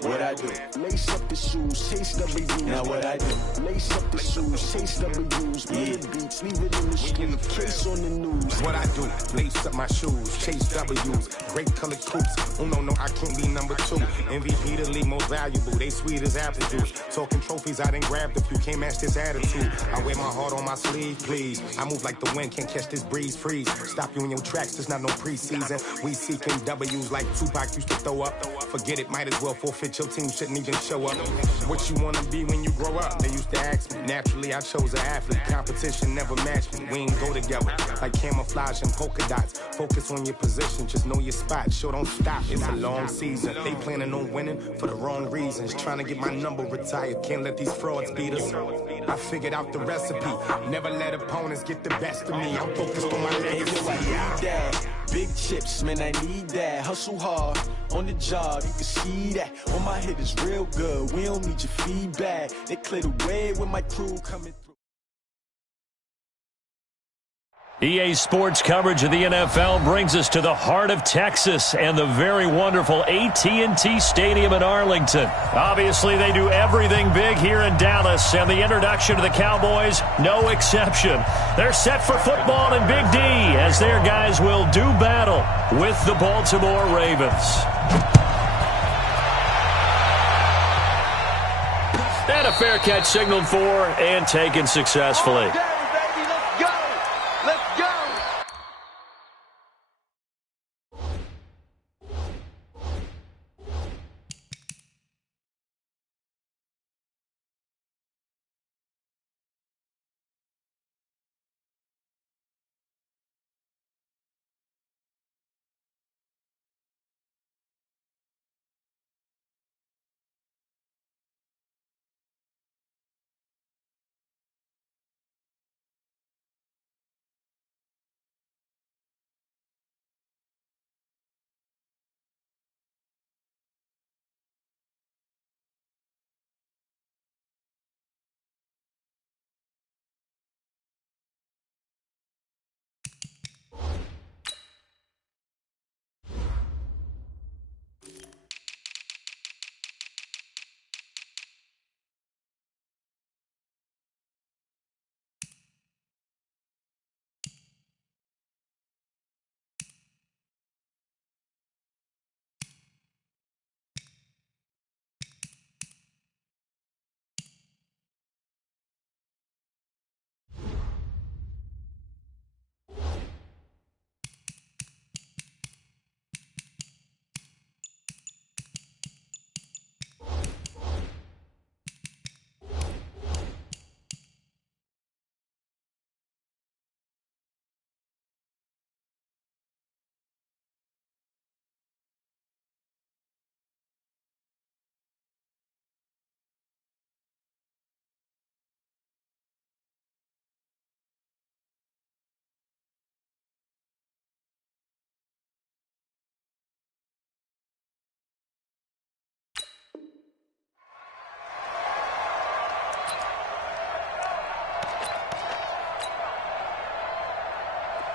W's. What I do? Lace up the shoes, chase W's. Now what I do? Lace up the shoes, chase W's. Yeah. Beats, leave it in the street, case on the news. What I do? Lace up my shoes, chase W's. Great colored coops. Oh no, I can't be number 2. MVP the league most valuable. They sweet as apple juice. Talking trophies, I done grabbed a few. Can't match this attitude. I wear my heart on my sleeve, please. I move like the wind, can't catch this breeze. Freeze. Stop you in your tracks. There's not no preseason. We seeking W's like Tupac used to throw up. Forget it, might as well forfeit. Your team shouldn't even show up. What you wanna be when you grow up? They used to ask me. Naturally, I chose an athlete. Competition never matched me. We ain't go together like camouflage and polka dots. Focus on your position, just know your spot. Sure, don't stop. It's a long season. They planning on winning for the wrong reasons. Trying to get my number retired. Can't let these frauds beat us. I figured out the recipe. Never let opponents get the best of me. I'm focused on my legacy. Big chips, man, I need that. Hustle hard on the job, you can see that. On my hit is real good. We don't need your feedback. They clear the way with my crew coming through. EA Sports coverage of the NFL brings us to the heart of Texas and the very wonderful AT&T Stadium in Arlington. Obviously, they do everything big here in Dallas, and the introduction to the Cowboys, no exception. They're set for football in Big D as their guys will do battle with the Baltimore Ravens. And a fair catch signaled for and taken successfully.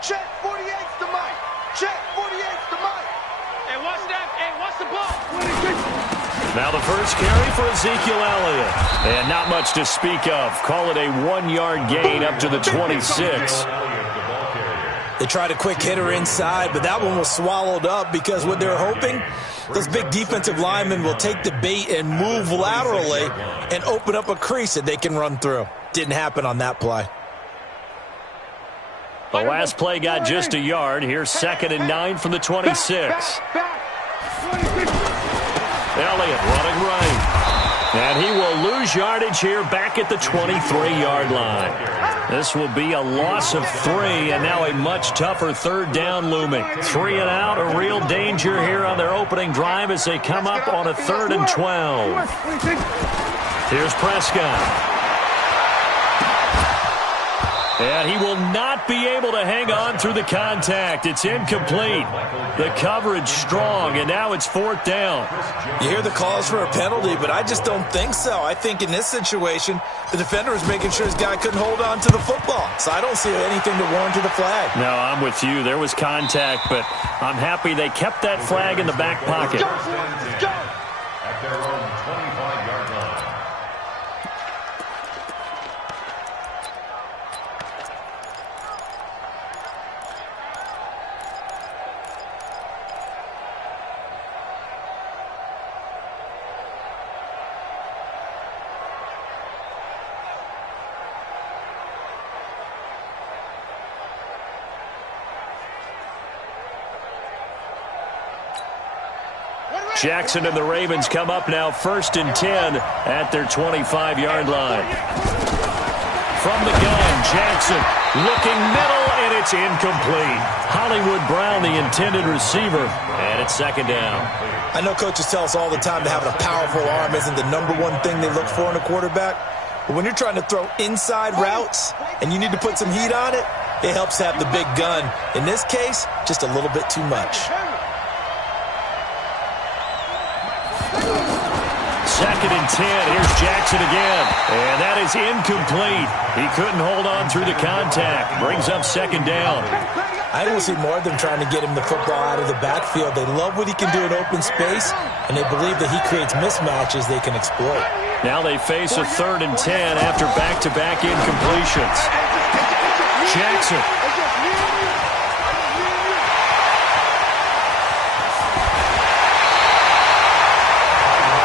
Check 48's the mic. Check 48's the mic. Hey, what's that? Hey, what's the ball? Now the first carry for Ezekiel Elliott. And not much to speak of. Call it a 1-yard gain up to the 26. They tried a quick hitter inside, but that one was swallowed up because what they're hoping, those big defensive linemen will take the bait and move laterally and open up a crease that they can run through. Didn't happen on that play. The last play got just a yard. Here's 2nd and 9 from the 26. Elliott running right. And he will lose yardage here back at the 23-yard line. This will be a loss of 3, and now a much tougher 3rd down looming. 3 and out, a real danger here on their opening drive as they come up on a 3rd and 12. Here's Prescott. And he will not be able to hang on through the contact. It's incomplete. The coverage strong, and now it's 4th down. You hear the calls for a penalty, but I just don't think so. I think in this situation, the defender was making sure his guy couldn't hold on to the football. So I don't see anything to warrant the flag. No, I'm with you. There was contact, but I'm happy they kept that flag in the back pocket. Let's go. Jackson and the Ravens come up now 1st and 10 at their 25-yard line. From the gun, Jackson looking middle, and it's incomplete. Hollywood Brown, the intended receiver, and it's 2nd down. I know coaches tell us all the time that having a powerful arm isn't the #1 thing they look for in a quarterback. But when you're trying to throw inside routes and you need to put some heat on it, it helps have the big gun. In this case, just a little bit too much. 2nd and 10. Here's Jackson again. And that is incomplete. He couldn't hold on through the contact. Brings up 2nd down. I want to see more of them trying to get him the football out of the backfield. They love what he can do in open space, and they believe that he creates mismatches they can exploit. Now they face a 3rd and 10 after back-to-back incompletions. Jackson.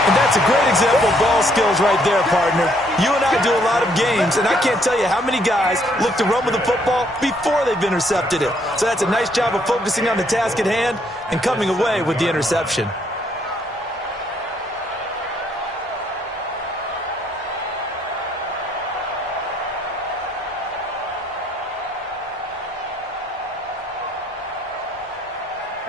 And that's a great example of ball skills right there, partner. You and I do a lot of games, and I can't tell you how many guys look to run with the football before they've intercepted it. So that's a nice job of focusing on the task at hand and coming away with the interception.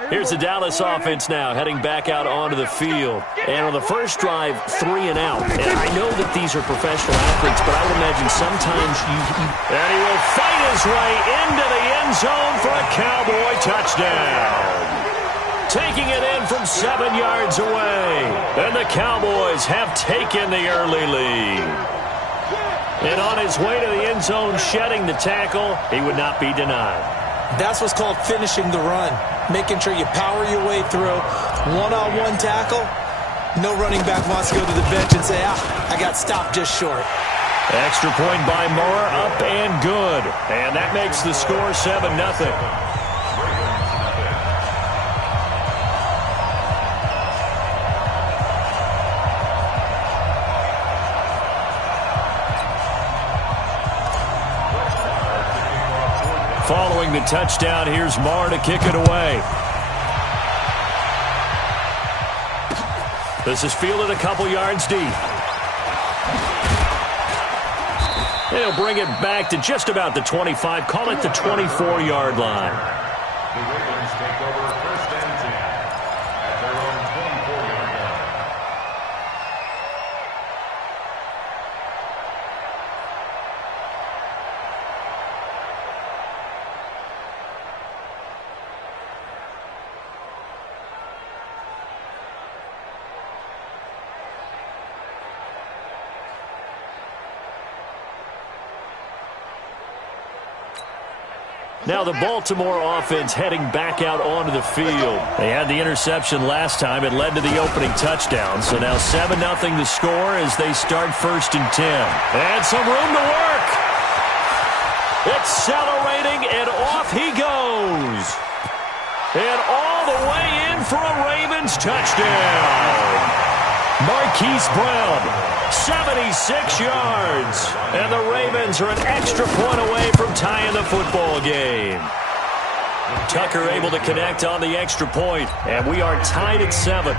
Here's the Dallas offense now, heading back out onto the field. And on the first drive, 3 and out. And I know that these are professional athletes, but I would imagine sometimes And he will fight his way into the end zone for a Cowboy touchdown. Taking it in from 7 yards away. And the Cowboys have taken the early lead. And on his way to the end zone, shedding the tackle, he would not be denied. That's what's called finishing the run. Making sure you power your way through. One-on-one tackle. No running back wants to go to the bench and say, I got stopped just short. Extra point by Moore, up and good. And that makes the score 7-0. Following the touchdown, here's Moore to kick it away. This is fielded a couple yards deep. And he'll bring it back to just about the 25, call it the 24-yard line. The Ravens take over 1st and 10 at their own 24-yard line. Now the Baltimore offense heading back out onto the field. They had the interception last time. It led to the opening touchdown. So now 7-0 the score as they start 1st and 10. And some room to work. Accelerating, and off he goes. And all the way in for a Ravens touchdown. Marquise Brown, 76 yards. And the Ravens are an extra point away from tying the football game. Tucker able to connect on the extra point, and we are tied at 7.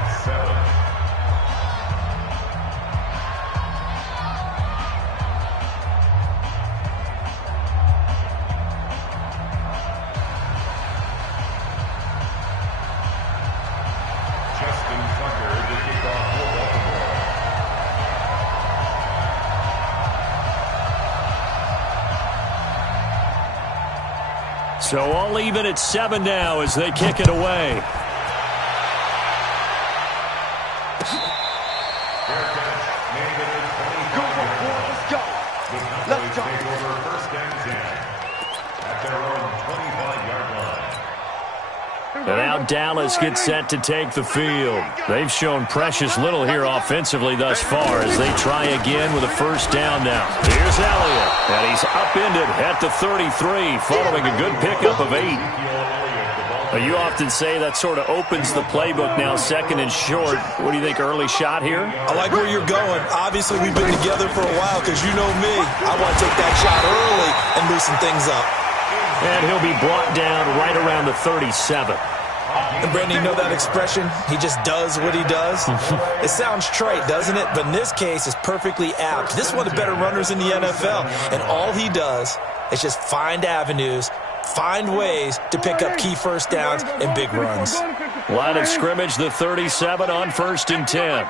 So all even at 7 now as they kick it away. Let's go. Take over 1st and 10 at their own 25-yard line. And now Dallas gets set to take the field. They've shown precious little here offensively thus far as they try again with a 1st down now. Here's Elliott, and he's upended at the 33 following a good pickup of 8. You often say that sort of opens the playbook now, 2nd and short. What do you think, early shot here? I like where you're going. Obviously, we've been together for a while because you know me. I want to take that shot early and loosen things up. And he'll be brought down right around the 37. And Brandon, you know that expression? He just does what he does. It sounds trite, doesn't it? But in this case, it's perfectly apt. This is one of the better runners in the NFL. And all he does is just find avenues, find ways to pick up key first downs and big runs. Line of scrimmage, the 37 on 1st and 10.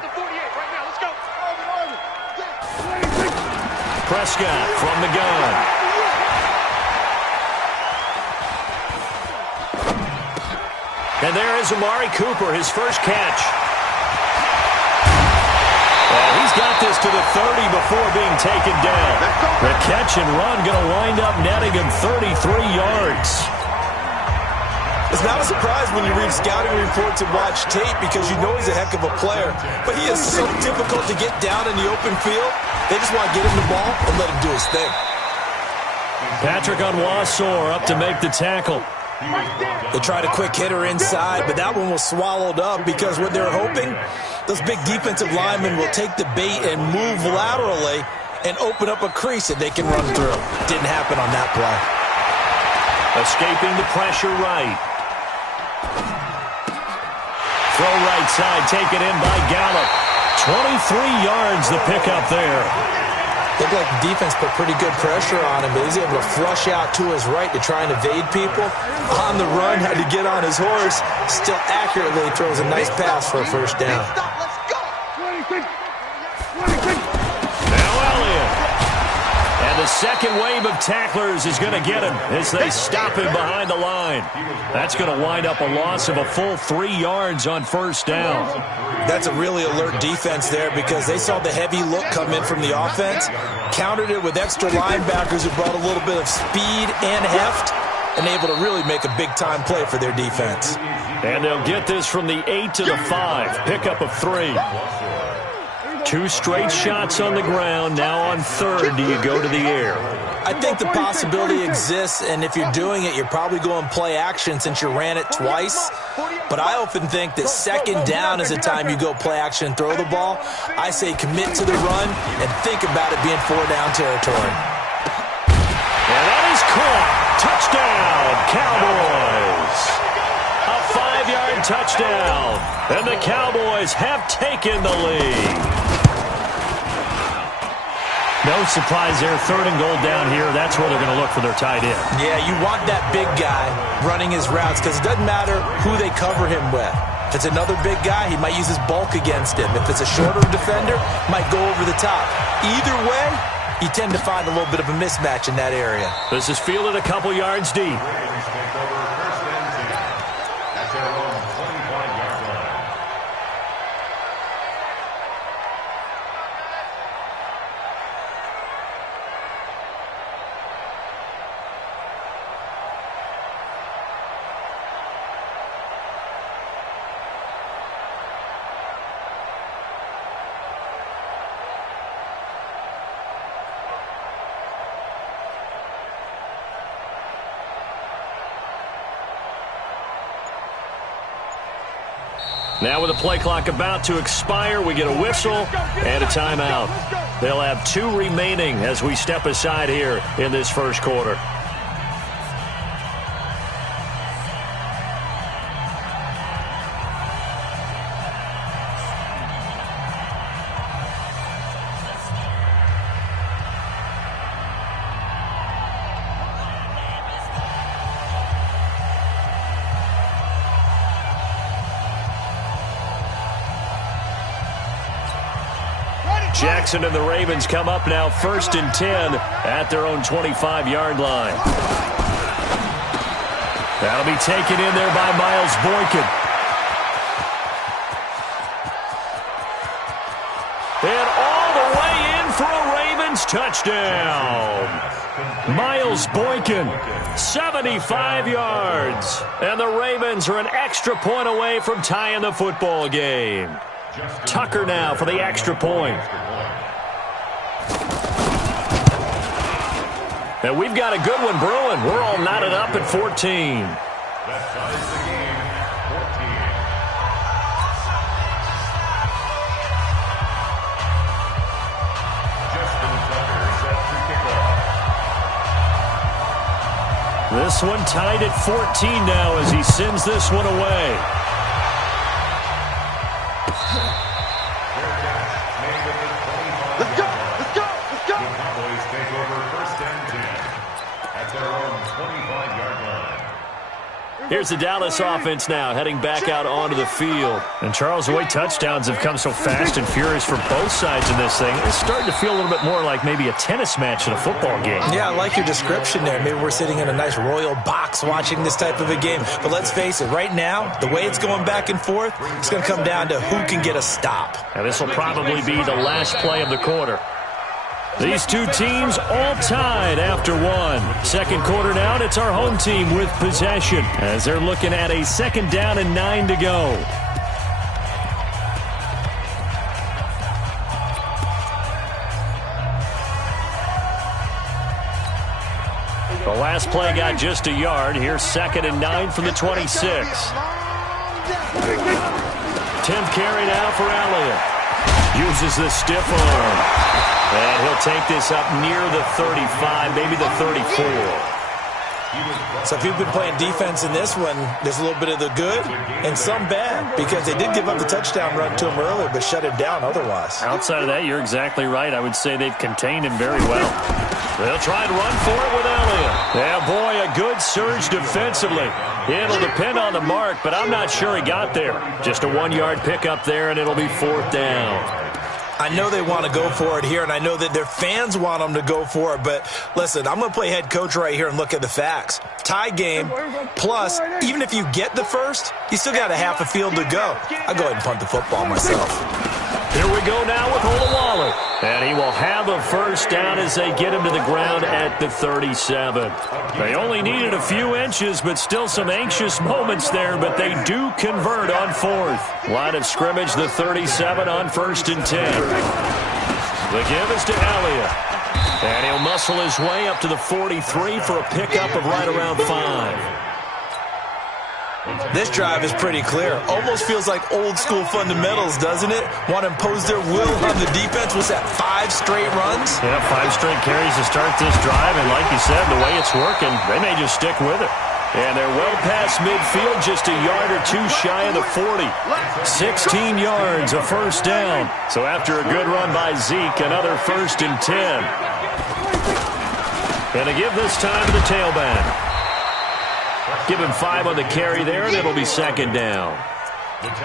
Prescott from the gun. And there is Amari Cooper, his first catch. Well, he's got this to the 30 before being taken down. The catch and run going to wind up netting him 33 yards. It's not a surprise when you read scouting reports and watch tape because you know he's a heck of a player. But he is so difficult to get down in the open field. They just want to get him the ball and let him do his thing. Patrick Onwuasor up to make the tackle. They tried a quick hitter inside, but that one was swallowed up because what they're hoping, those big defensive linemen will take the bait and move laterally and open up a crease that they can run through. Didn't happen on that play. Escaping the pressure right. Throw right side, taken in by Gallup. 23 yards the pickup there. Looked like the defense put pretty good pressure on him, but he's able to flush out to his right to try and evade people. On the run, had to get on his horse. Still accurately throws a nice pass for a first down. Now Elliott. And the second wave of tacklers is going to get him as they stop him behind the line. That's going to wind up a loss of a full 3 yards on first down. That's a really alert defense there because they saw the heavy look come in from the offense, countered it with extra linebackers who brought a little bit of speed and heft, and able to really make a big-time play for their defense. And they'll get this from the 8 to the 5, pickup of 3. 2 straight shots on the ground. Now on third, do you go to the air? I think the possibility exists, and if you're doing it, you're probably going play action since you ran it twice. But I often think that second down is the time you go play action and throw the ball. I say commit to the run and think about it being 4-down territory. And that is caught. Touchdown, Cowboys. A 5-yard touchdown. And the Cowboys have taken the lead. No surprise there. 3rd and goal down here. That's where they're going to look for their tight end. Yeah, you want that big guy running his routes because it doesn't matter who they cover him with. If it's another big guy, he might use his bulk against him. If it's a shorter defender, might go over the top. Either way, you tend to find a little bit of a mismatch in that area. This is fielded a couple yards deep. Now with the play clock about to expire, we get a whistle and a timeout. They'll have 2 remaining as we step aside here in this first quarter. Jackson and the Ravens come up now 1st and 10 at their own 25-yard line. That'll be taken in there by Miles Boykin. And all the way in for a Ravens touchdown. Miles Boykin, 75 yards. And the Ravens are an extra point away from tying the football game. Tucker now for the extra point. And we've got a good one brewing. We're all knotted up at 14. That ties the game, 14. Justin Tucker set to kick off. This one tied at 14 now as he sends this one away. Let's go! Let's go! Let's go! The Cowboys take over first and 10 at their own 25-yard line. Here's the Dallas offense now heading back out onto the field. And Charles, the way touchdowns have come so fast and furious for both sides in this thing, it's starting to feel a little bit more like maybe a tennis match in a football game. Yeah, I like your description there. Maybe we're sitting in a nice royal box watching this type of a game. But let's face it, right now, the way it's going back and forth, it's going to come down to who can get a stop. And this will probably be the last play of the quarter. These two teams all tied after one. Second quarter now, and it's our home team with possession as they're looking at a 2nd down and 9 to go. The last play got just a yard. Here's 2nd and 9 from the 26. 10th carry now for Elliott. Uses the stiff arm. And he'll take this up near the 35, maybe the 34. So if you've been playing defense in this one, there's a little bit of the good and some bad, because they did give up the touchdown run to him earlier, but shut him down otherwise. Outside of that, you're exactly right. I would say they've contained him very well. They'll try and run for it with Elliott. Yeah, boy, a good surge defensively. It'll depend on the mark, but I'm not sure he got there. Just a 1-yard pickup there, and it'll be 4th down. I know they want to go for it here, and I know that their fans want them to go for it, but listen, I'm going to play head coach right here and look at the facts. Tie game, plus, even if you get the first, you still got a half a field to go. I'll go ahead and punt the football myself. Here we go now with Olawale. And he will have a first down as they get him to the ground at the 37. They only needed a few inches, but still some anxious moments there, but they do convert on 4th. Line of scrimmage, the 37 on 1st and 10. The give is to Elliott. And he'll muscle his way up to the 43 for a pickup of right around 5. This drive is pretty clear. Almost feels like old-school fundamentals, doesn't it? Want to impose their will on the defense. Was that 5 straight runs? Yeah, 5 straight carries to start this drive, and like you said, the way it's working, they may just stick with it. And they're well past midfield, just a yard or two shy of the 40. 16 yards, a first down. So after a good run by Zeke, another 1st and 10. And to give this time to the tailback. Give him 5 on the carry there, and it'll be 2nd down.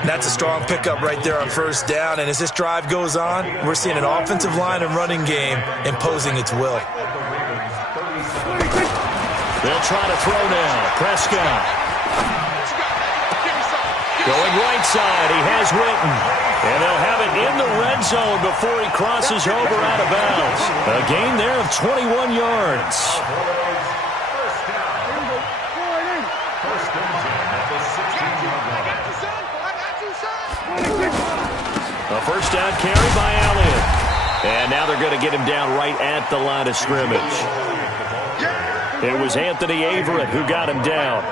That's a strong pickup right there on 1st down, and as this drive goes on, we're seeing an offensive line and running game imposing its will. They'll try to throw now. Prescott. Going right side, he has Witten. And they'll have it in the red zone before he crosses over out of bounds. A gain there of 21 yards. A first down carry by Elliott. And now they're going to get him down right at the line of scrimmage. It was Anthony Averett who got him down.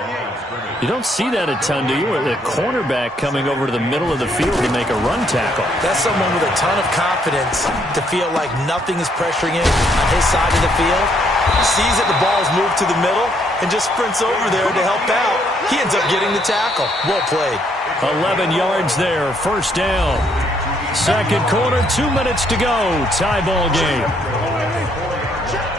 You don't see that a ton, do you? A cornerback coming over to the middle of the field to make a run tackle. That's someone with a ton of confidence to feel like nothing is pressuring him on his side of the field. Sees that the ball's moved to the middle and just sprints over there to help out. He ends up getting the tackle. Well played. 11 yards there, first down. Second quarter, 2 minutes to go. Tie ball game.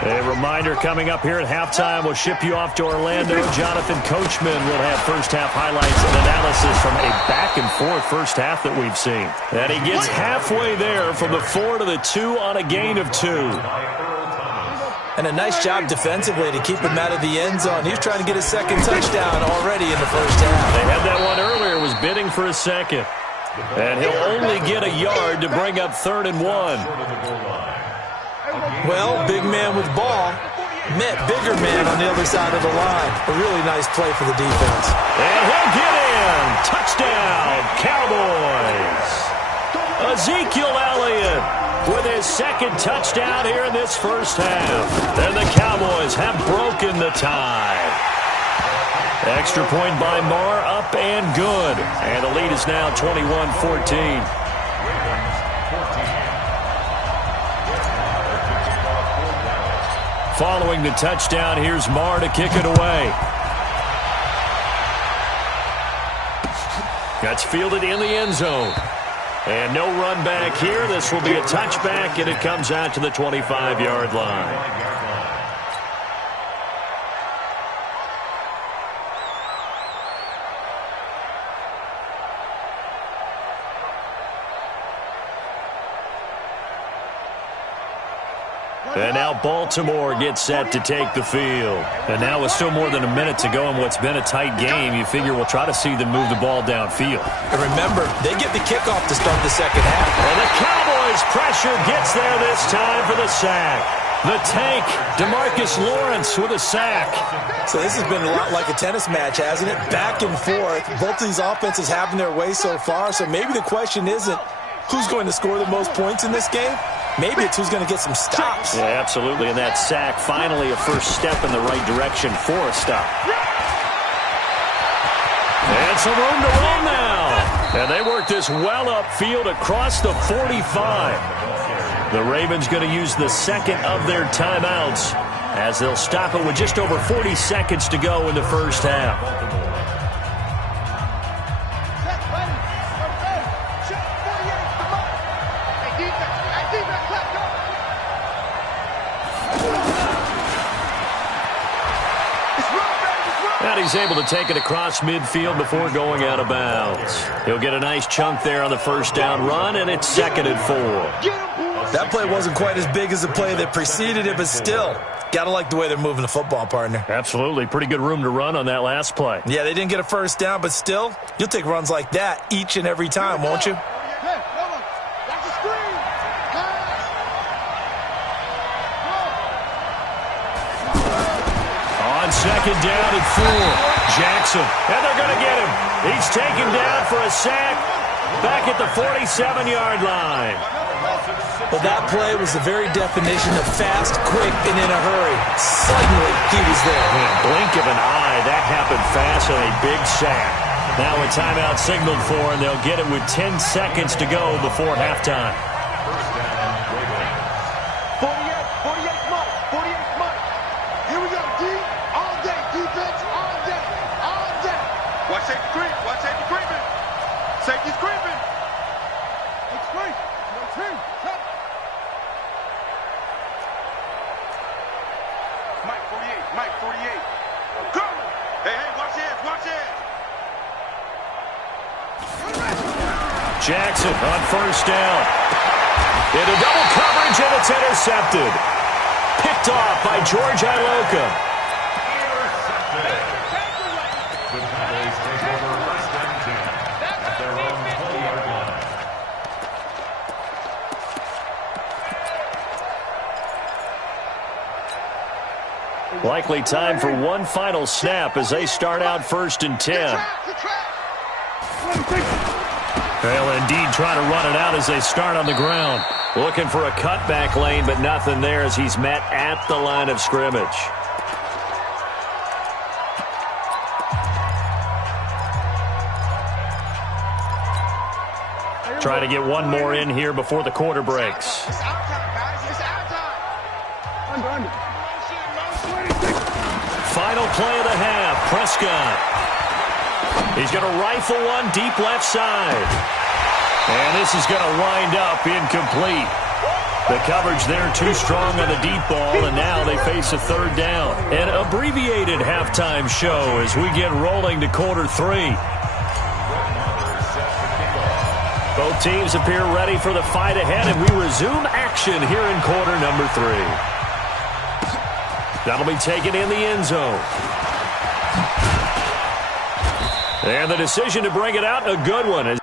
A reminder coming up here at halftime, we'll ship you off to Orlando. Jonathan Coachman will have first half highlights and analysis from a back-and-forth first half that we've seen. And he gets halfway there from the 4 to the 2 on a gain of 2. And a nice job defensively to keep him out of the end zone. He was trying to get his second touchdown already in the first half. They had that one earlier, was bidding for a second. And he'll only get a yard to bring up 3rd and 1. Well, big man with ball met bigger man on the other side of the line. A really nice play for the defense. And he'll get in. Touchdown, Cowboys. Ezekiel Elliott with his second touchdown here in this first half. And the Cowboys have broken the tie. Extra point by Marr, up and good. And the lead is now 21-14. Following the touchdown, here's Marr to kick it away. That's fielded in the end zone. And no run back here. This will be a touchback, and it comes out to the 25-yard line. And now Baltimore gets set to take the field. And now with still more than a minute to go in what's been a tight game, you figure we'll try to see them move the ball downfield. And remember, they get the kickoff to start the second half. And the Cowboys' pressure gets there this time for the sack. The tank, DeMarcus Lawrence with a sack. So this has been a lot like a tennis match, hasn't it? Back and forth. Both of these offenses having their way so far. So maybe the question isn't who's going to score the most points in this game. Maybe it's who's going to get some stops. Yeah, absolutely. And that sack, finally a first step in the right direction for a stop. And some room to run now. And they work this well upfield across the 45. The Ravens going to use the second of their timeouts as they'll stop it with just over 40 seconds to go in the first half. And he's able to take it across midfield before going out of bounds. He'll get a nice chunk there on the first down run, and it's 2nd and 4. That play wasn't quite as big as the play that preceded it, but still, got to like the way they're moving the football, partner. Absolutely. Pretty good room to run on that last play. Yeah, they didn't get a first down, but still, you'll take runs like that each and every time, won't you? Second down and 4. Jackson. And they're going to get him. He's taken down for a sack back at the 47-yard line. Well, that play was the very definition of fast, quick, and in a hurry. Suddenly, he was there. In a blink of an eye, that happened fast and a big sack. Now a timeout signaled for, and they'll get it with 10 seconds to go before halftime. 48 months. 48 months. Here we go, D. All day. Defense all day. All day. Watch safety creep. Watch safety creeping. Safety's creeping. It's creep. No team. Mike 48. Mike 48. Go. Hey, watch this. Watch this. Jackson on first down. Into double coverage, and it's intercepted. Picked off by George Iloka. Intercepted. The Cowboys take over first and 10 at their own 20-yard line. Likely time for one final snap as they start out first and 10. They'll indeed try to run it out as they start on the ground. Looking for a cutback lane, but nothing there as he's met at the line of scrimmage. Trying to get one more in here before the quarter breaks. It's our time, guys. It's our time. Under. Final play of the half, Prescott. He's going to rifle one deep left side. And this is going to wind up incomplete. The coverage there too strong on the deep ball, and now they face a third down. An abbreviated halftime show as we get rolling to quarter 3. Both teams appear ready for the fight ahead, and we resume action here in quarter number 3. That'll be taken in the end zone. And the decision to bring it out, a good one.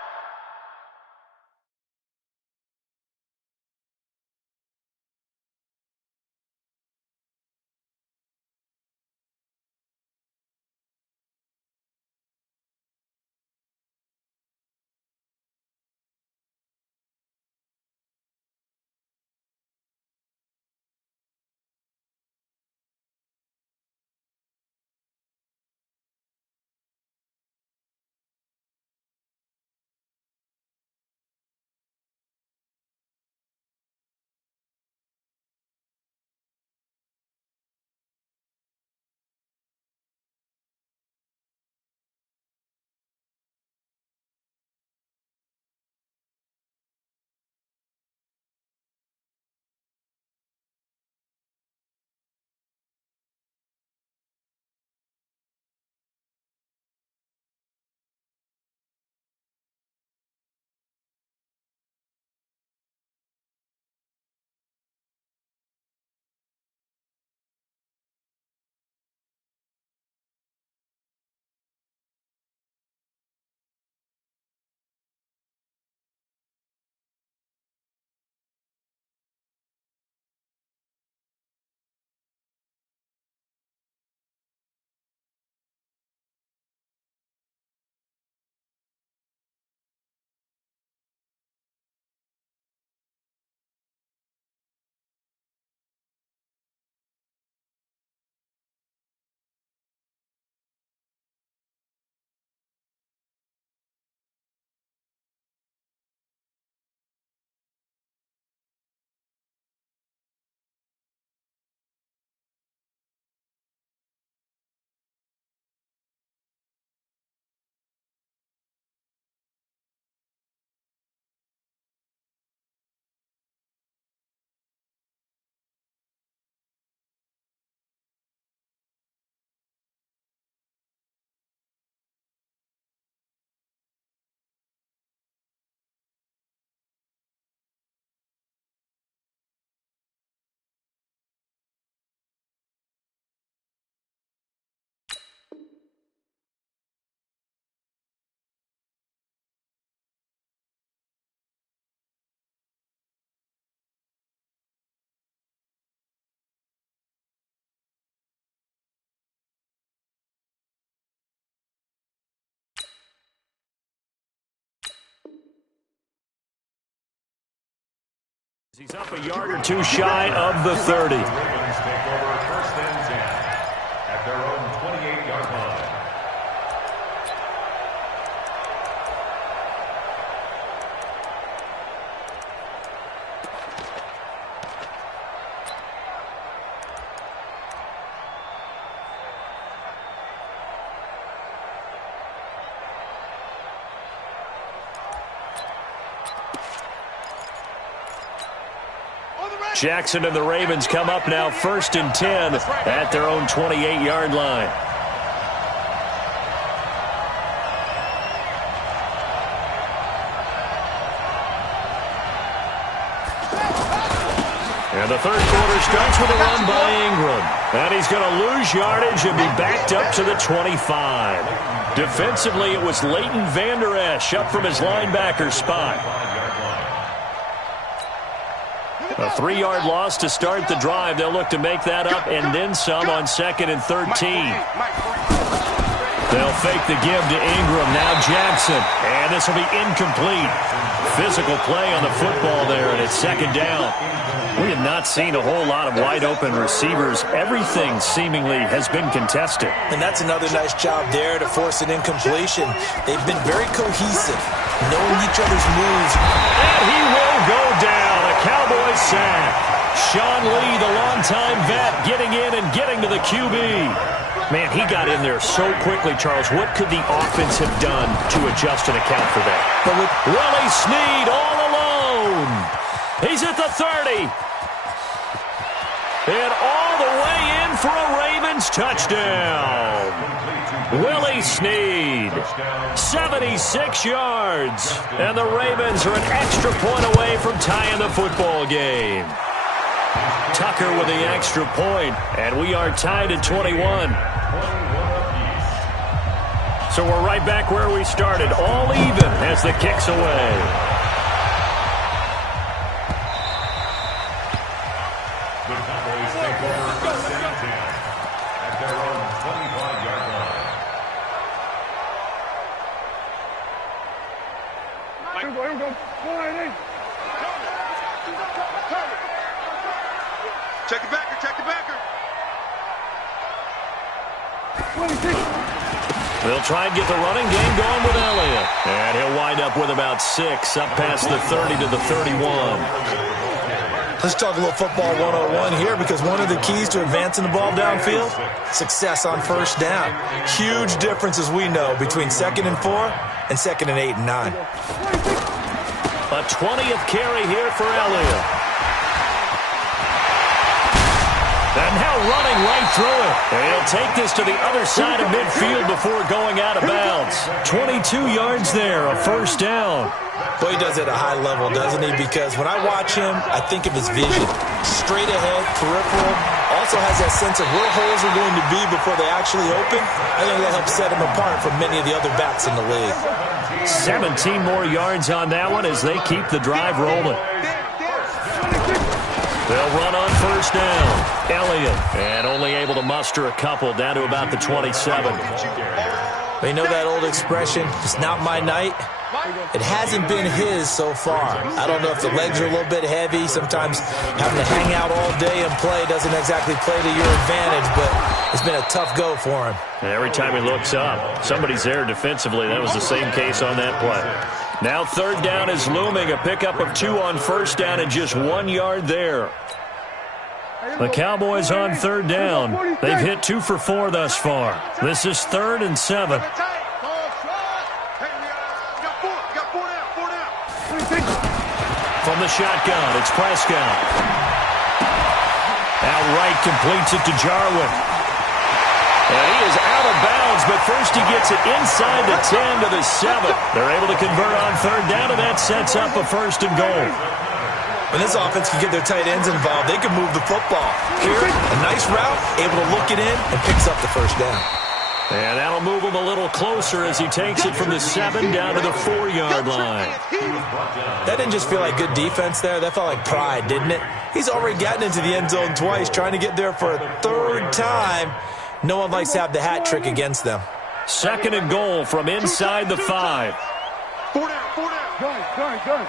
He's up a yard or two shy of the 30. Ravens take over 1st and 10 at their own 28-yard line. Jackson and the Ravens come up now 1st and 10 at their own 28-yard line. And the third quarter starts with a run by Ingram. And he's going to lose yardage and be backed up to the 25. Defensively, it was Leighton Vander Esch up from his linebacker spot. A 3-yard loss to start the drive. They'll look to make that up and then some on 2nd and 13. They'll fake the give to Ingram. Now Jackson. And this will be incomplete. Physical play on the football there, and it's 2nd down. We have not seen a whole lot of wide-open receivers. Everything seemingly has been contested. And that's another nice job there to force an incompletion. They've been very cohesive, knowing each other's moves. And he will go down. A Cowboys sack. Sean Lee, the longtime vet, getting in and getting to the QB. Man, he got in there so quickly, Charles. What could the offense have done to adjust and account for that? But with Willie Snead all alone. He's at the 30. And all the way in for a Ravens touchdown. Willie Snead, 76 yards. And the Ravens are an extra point away from tying the football game. Tucker with the extra point, and we are tied at 21. So we're right back where we started, all even as the kick's away. The Cowboys take over 1st and 10 at their own 25-yard line. Here we go. Check the backer, check the backer. They'll try and get the running game going with Elliott. And he'll wind up with about 6, up past the 30 to the 31. Let's talk a little football 101 here, because one of the keys to advancing the ball downfield, success on 1st down. Huge difference, as we know, between 2nd and 4 and 2nd and 8 and 9. A 20th carry here for Elliott. And now running right through it. And he'll take this to the other side of midfield before going out of bounds. 22 yards there, a 1st down. Well, he does it at a high level, doesn't he? Because when I watch him, I think of his vision. Straight ahead, peripheral. Also has that sense of where holes are going to be before they actually open. I think that helps set him apart from many of the other backs in the league. 17 more yards on that one as they keep the drive rolling. They'll run on 1st down. Elliott, and only able to muster a couple down to about the 27. But you know that old expression, it's not my night? It hasn't been his so far. I don't know if the legs are a little bit heavy. Sometimes having to hang out all day and play doesn't exactly play to your advantage, but it's been a tough go for him. And every time he looks up, somebody's there defensively. That was the same case on that play. Now 3rd down is looming. A pickup of 2 on 1st down and just 1 yard there. The Cowboys on 3rd down. They've hit 2 for 4 thus far. This is 3rd and 7. From the shotgun, it's Prescott. Outright completes it to Jarwin. And he is out of bounds, but first he gets it inside the 10 to the 7. They're able to convert on 3rd down, and that sets up a 1st and goal. When this offense can get their tight ends involved, they can move the football. Here, a nice route, able to look it in, and picks up the 1st down. And that'll move him a little closer as he takes it from the 7 down to the 4-yard line. That didn't just feel like good defense there. That felt like pride, didn't it? He's already gotten into the end zone twice, trying to get there for a 3rd time. No one likes to have the hat trick against them. 2nd and goal from inside the 5. 4 down, 4 down. Go.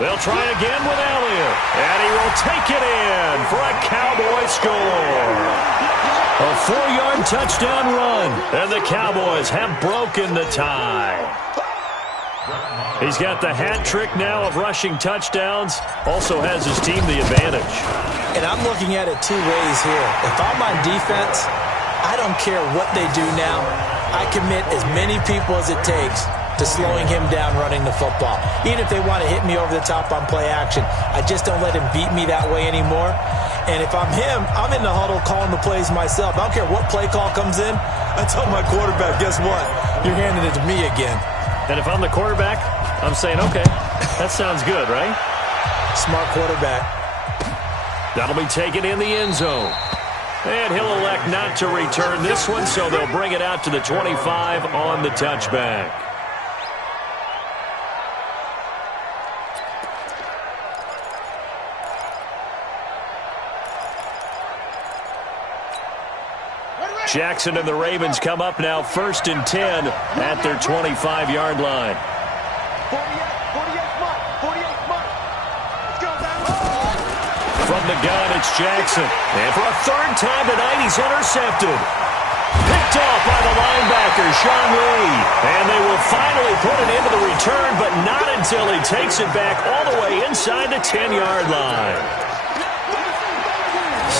They'll try again with Elliott, and he will take it in for a Cowboy score. A 4-yard touchdown run, and the Cowboys have broken the tie. He's got the hat trick now of rushing touchdowns, also has his team the advantage. And I'm looking at it two ways here. If I'm on defense, I don't care what they do now. I commit as many people as it takes to slowing him down running the football. Even if they want to hit me over the top on play action, I just don't let him beat me that way anymore. And if I'm him, I'm in the huddle calling the plays myself. I don't care what play call comes in. I tell my quarterback, guess what? You're handing it to me again. And if I'm the quarterback, I'm saying, okay, that sounds good, right? Smart quarterback. That'll be taken in the end zone. And he'll elect not to return this one, so they'll bring it out to the 25 on the touchback. Jackson and the Ravens come up now 1st and 10 at their 25-yard line. 48 mark. Let's go, From the gun, it's Jackson. And for a third time tonight, he's intercepted. Picked off by the linebacker, Sean Lee. And they will finally put it into the return, but not until he takes it back all the way inside the 10-yard line.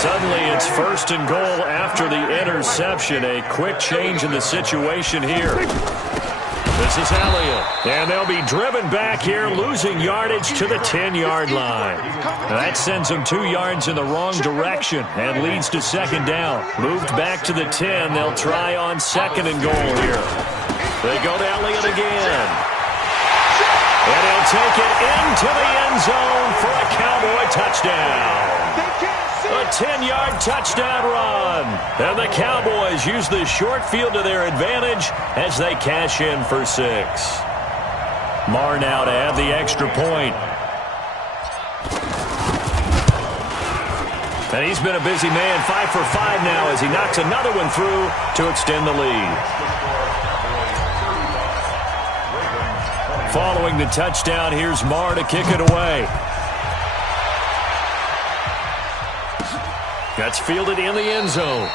Suddenly, it's 1st and goal after the interception. A quick change in the situation here. This is Elliott. And they'll be driven back here, losing yardage to the 10-yard line. That sends them 2 yards in the wrong direction and leads to 2nd down. Moved back to the 10. They'll try on 2nd and goal here. They go to Elliott again. And he'll take it into the end zone for a Cowboy touchdown. A 10-yard touchdown run. And the Cowboys use the short field to their advantage as they cash in for 6. Marr now to add the extra point. And he's been a busy man, 5 for 5 now as he knocks another one through to extend the lead. Following the touchdown, here's Marr to kick it away. That's fielded in the end zone.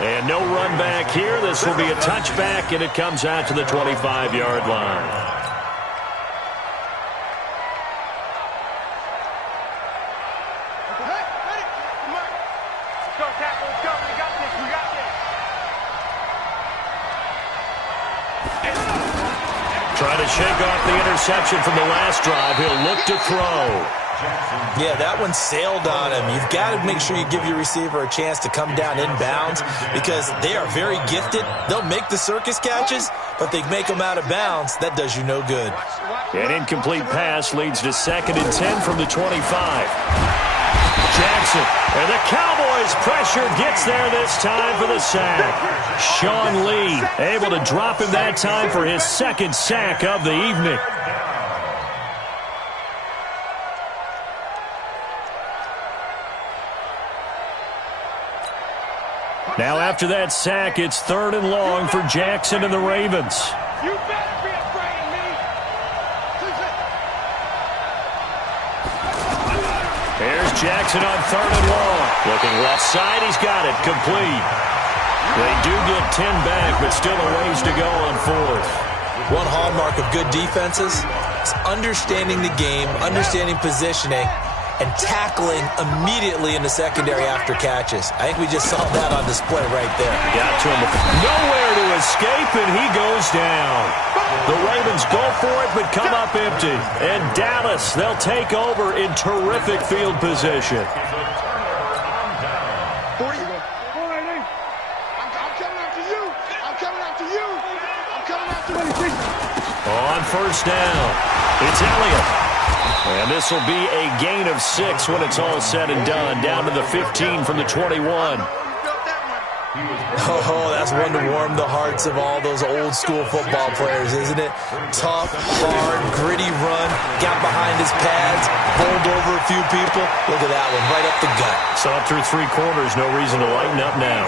And no run back here. This will be a touchback, and it comes out to the 25-yard line. Let's go, tackle. Let's go. We got this. Trying to shake off the interception from the last drive. He'll look to throw. Yeah, that one sailed on him. You've got to make sure you give your receiver a chance to come down inbounds because they are very gifted. They'll make the circus catches, but they make them out of bounds. That does you no good. An incomplete pass leads to 2nd and 10 from the 25. Jackson, and the Cowboys pressure gets there this time for the sack. Sean Lee able to drop him that time for his 2nd sack of the evening. Now after that sack, it's 3rd and long for Jackson and the Ravens. You better be afraid of me. Here's Jackson on 3rd and long. Looking left side, he's got it, complete. They do get 10 back, but still a ways to go on 4th. One hallmark of good defenses is understanding the game, understanding positioning, and tackling immediately in the secondary after catches. I think we just saw that on display right there. Got to him. Nowhere to escape, and he goes down. The Ravens go for it, but come up empty. And Dallas, they'll take over in terrific field position. I'm coming after you. I'm coming after you. I'm coming after you. On 1st down, it's Elliott. And this will be a gain of 6 when it's all said and done. Down to the 15 from the 21. Oh, that's one to warm the hearts of all those old school football players, isn't it? Tough, hard, gritty run. Got behind his pads, bowled over a few people. Look at that one, right up the gut. Saw it through 3 quarters. No reason to lighten up now.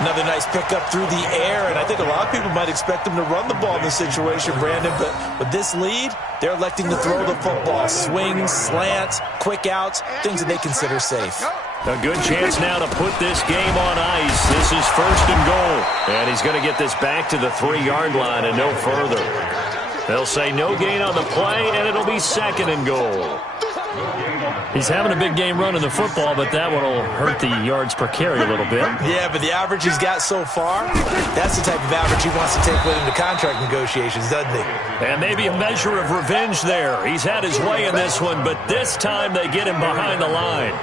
Another nice pickup through the air, and I think a lot of people might expect them to run the ball in this situation, Brandon, but with this lead, they're electing to throw the football. Swings, slants, quick outs, things that they consider safe. A good chance now to put this game on ice. This is 1st and goal, and he's going to get this back to the 3-yard line and no further. They'll say no gain on the play, and it'll be 2nd and goal. He's having a big game running the football, but that one will hurt the yards per carry a little bit. Yeah, but the average he's got so far, that's the type of average he wants to take with him to contract negotiations, doesn't he? And maybe a measure of revenge there. He's had his way in this one, but this time they get him behind the line.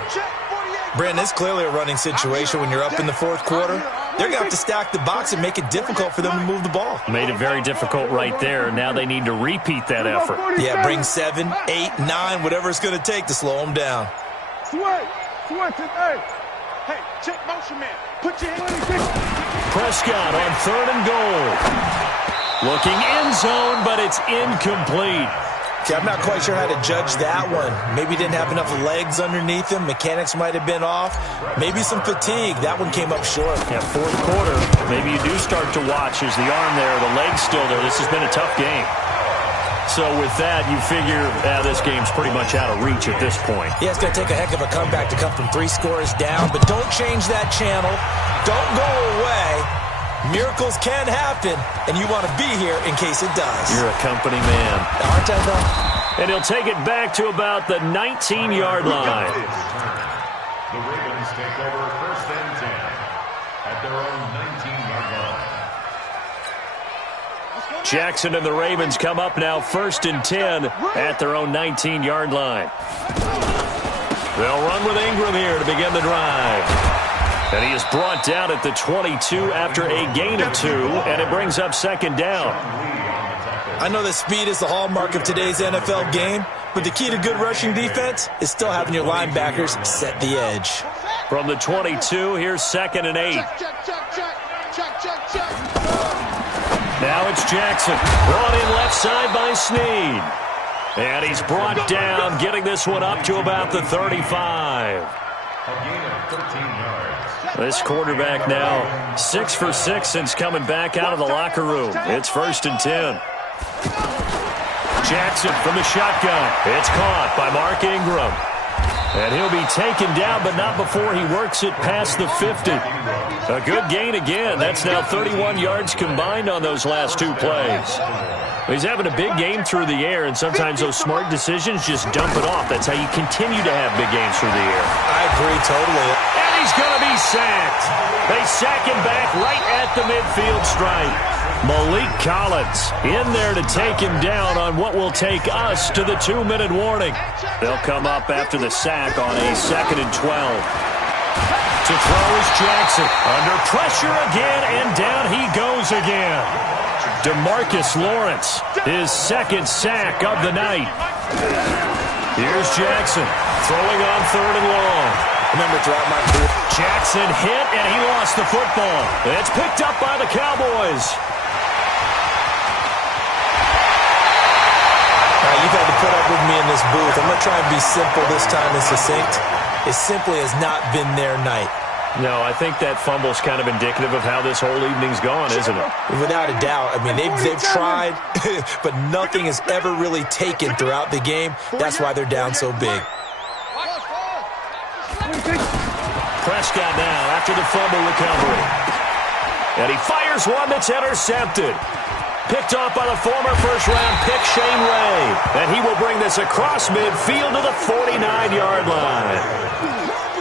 Brandon, it's clearly a running situation when you're up in the 4th quarter. They're going to have to stack the box and make it difficult for them to move the ball. Made it very difficult right there. Now they need to repeat that effort. Yeah, bring 7, 8, 9, whatever it's going to take to slow them down. Hey, check motion, man. Put your hand. Prescott on 3rd and goal. Looking end zone, but it's incomplete. See, I'm not quite sure how to judge that one. Maybe didn't have enough legs underneath him. Mechanics might have been off. Maybe some fatigue. That one came up short. Yeah, 4th quarter. Maybe you do start to watch. Is the arm there, the leg's still there. This has been a tough game. So with that, you figure this game's pretty much out of reach at this point. Yeah, it's going to take a heck of a comeback to come from 3 scores down. But don't change that channel. Don't go away. Miracles can happen, and you want to be here in case it does. You're a company man. Aren't I, though? And he'll take it back to about the 19-yard line. The Ravens take over 1st and 10 at their own 19-yard line. Jackson and the Ravens come up now 1st and 10 at their own 19-yard line. They'll run with Ingram here to begin the drive. And he is brought down at the 22 after a gain of 2, and it brings up 2nd down. I know that speed is the hallmark of today's NFL game, but the key to good rushing defense is still having your linebackers set the edge. From the 22, here's 2nd and 8. Now it's Jackson, brought in left side by Snead. And he's brought down, getting this one up to about the 35. A gain of 13 yards. This quarterback now 6 for 6 since coming back out of the locker room. It's 1st and 10. Jackson from the shotgun. It's caught by Mark Ingram. And he'll be taken down, but not before he works it past the 50. A good gain again. That's now 31 yards combined on those last 2 plays. He's having a big game through the air, and sometimes those smart decisions just dump it off. That's how you continue to have big games through the air. I agree totally. And he's going to be sacked. They sack him back right at the midfield stripe. Malik Collins in there to take him down on what will take us to the 2-minute warning. They'll come up after the sack on a 2nd and 12. To throw is Jackson. Under pressure again, and down he goes again. DeMarcus Lawrence, his 2nd sack of the night. Here's Jackson, throwing on 3rd and long. Remember throughout my career, Jackson hit, and he lost the football. It's picked up by the Cowboys. You've had to put up with me in this booth. I'm going to try and be simple this time and succinct. It simply has not been their night. No, I think that fumble's kind of indicative of how this whole evening's gone, isn't it? Without a doubt. I mean, they've tried, but nothing has ever really taken throughout the game. That's why they're down so big. Prescott now after the fumble recovery. And he fires one that's intercepted. Picked off by the former first-round pick, Shane Ray. And he will bring this across midfield to the 49-yard line.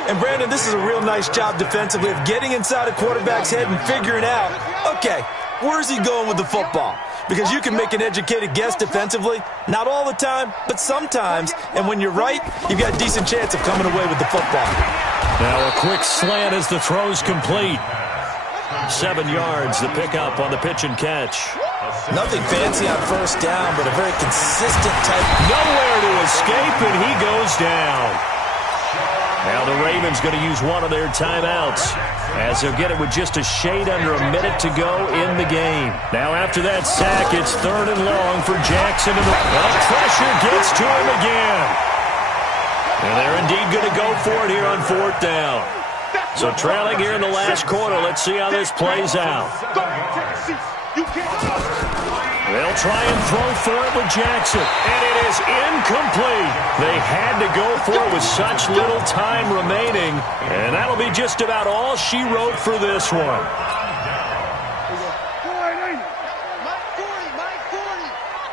And, Brandon, this is a real nice job defensively of getting inside a quarterback's head and figuring out, okay, where's he going with the football? Because you can make an educated guess defensively, not all the time, but sometimes. And when you're right, you've got a decent chance of coming away with the football. Now a quick slant as the throw's complete. 7 yards, the pickup on the pitch and catch. Nothing fancy on first down, but a very consistent type. Nowhere to escape, and he goes down. Now the Ravens going to use one of their timeouts as they'll get it with just a shade under a minute to go in the game. Now after that sack, it's 3rd and long for Jackson. And the pressure gets to him again. And they're indeed going to go for it here on 4th down. So trailing here in the last quarter. Let's see how this plays out. They'll try and throw for it with Jackson, and it is incomplete. They had to go for it with such little time remaining, and that'll be just about all she wrote for this one.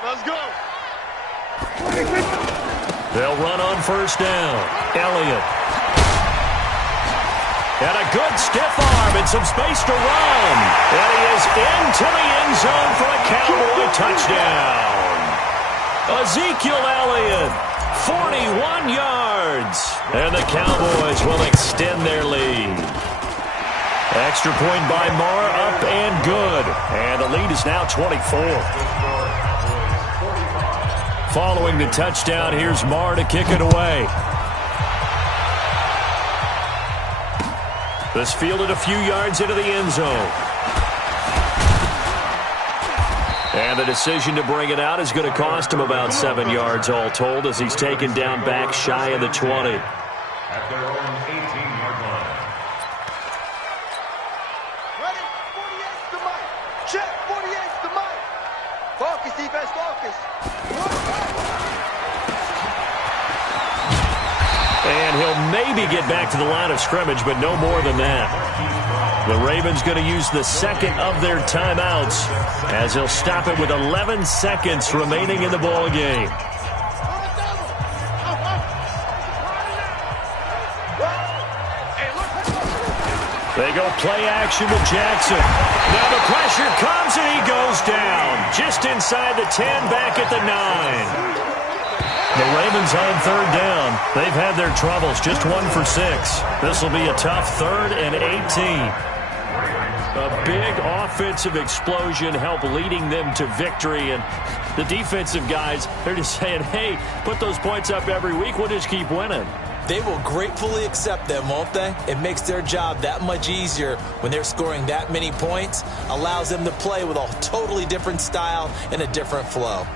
Let's go. They'll run on first down. Elliott. And a good stiff arm and some space to run. And he is into the end zone for a Cowboy touchdown. Ezekiel Elliott, 41 yards. And the Cowboys will extend their lead. Extra point by Marr, up and good. And the lead is now 24. Following the touchdown, here's Marr to kick it away. This fielded a few yards into the end zone. And the decision to bring it out is going to cost him about 7 yards all told as he's taken down back shy of the 20. At their own 18-yard line. Ready? 48's the mic. Check. 48's the mic. Focus, defense, focus. And he'll maybe get back to the line of scrimmage, but no more than that. The Ravens going to use the second of their timeouts as he'll stop it with 11 seconds remaining in the ball game. They go play action with Jackson. Now the pressure comes and he goes down. Just inside the 10, back at the 9. The Ravens on third down. They've had their troubles, just 1 for 6. This will be a tough 3rd and 18. A big offensive explosion helped leading them to victory, and the defensive guys, they're just saying, hey, put those points up every week, we'll just keep winning. They will gratefully accept them, won't they? It makes their job that much easier when they're scoring that many points, allows them to play with a totally different style and a different flow.